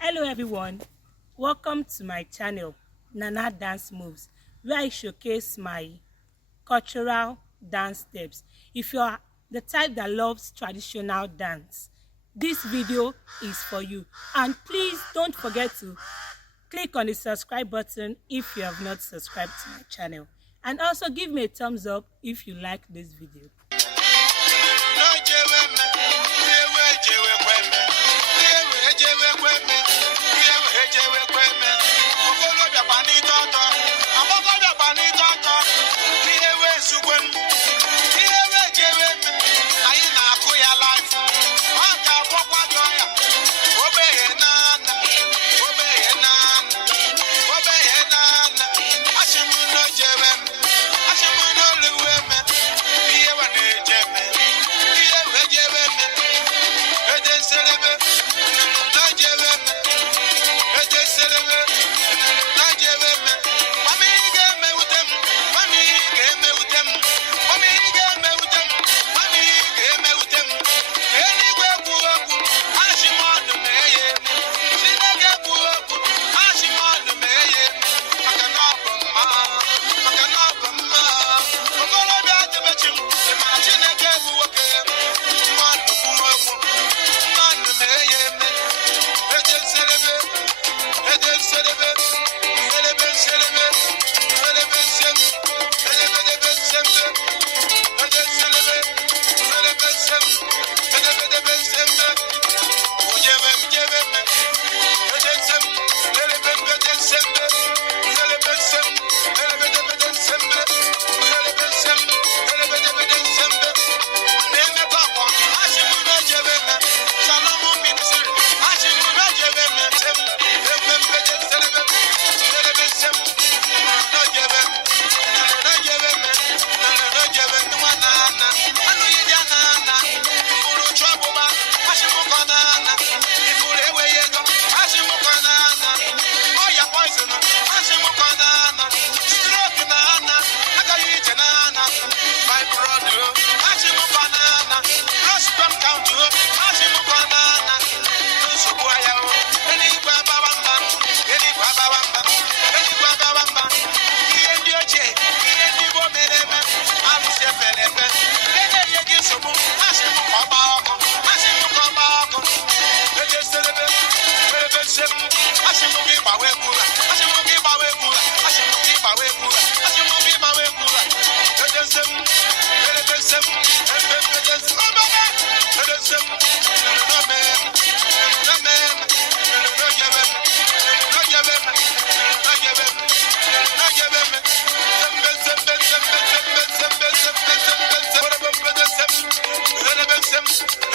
Hello everyone, welcome to my channel Nana Dance Moves, where I showcase my cultural dance steps. If you are the type that loves traditional dance, this video is for you. And please don't forget to click on the subscribe button if you have not subscribed to my channel, and also give me a thumbs up if you like this video. Sembe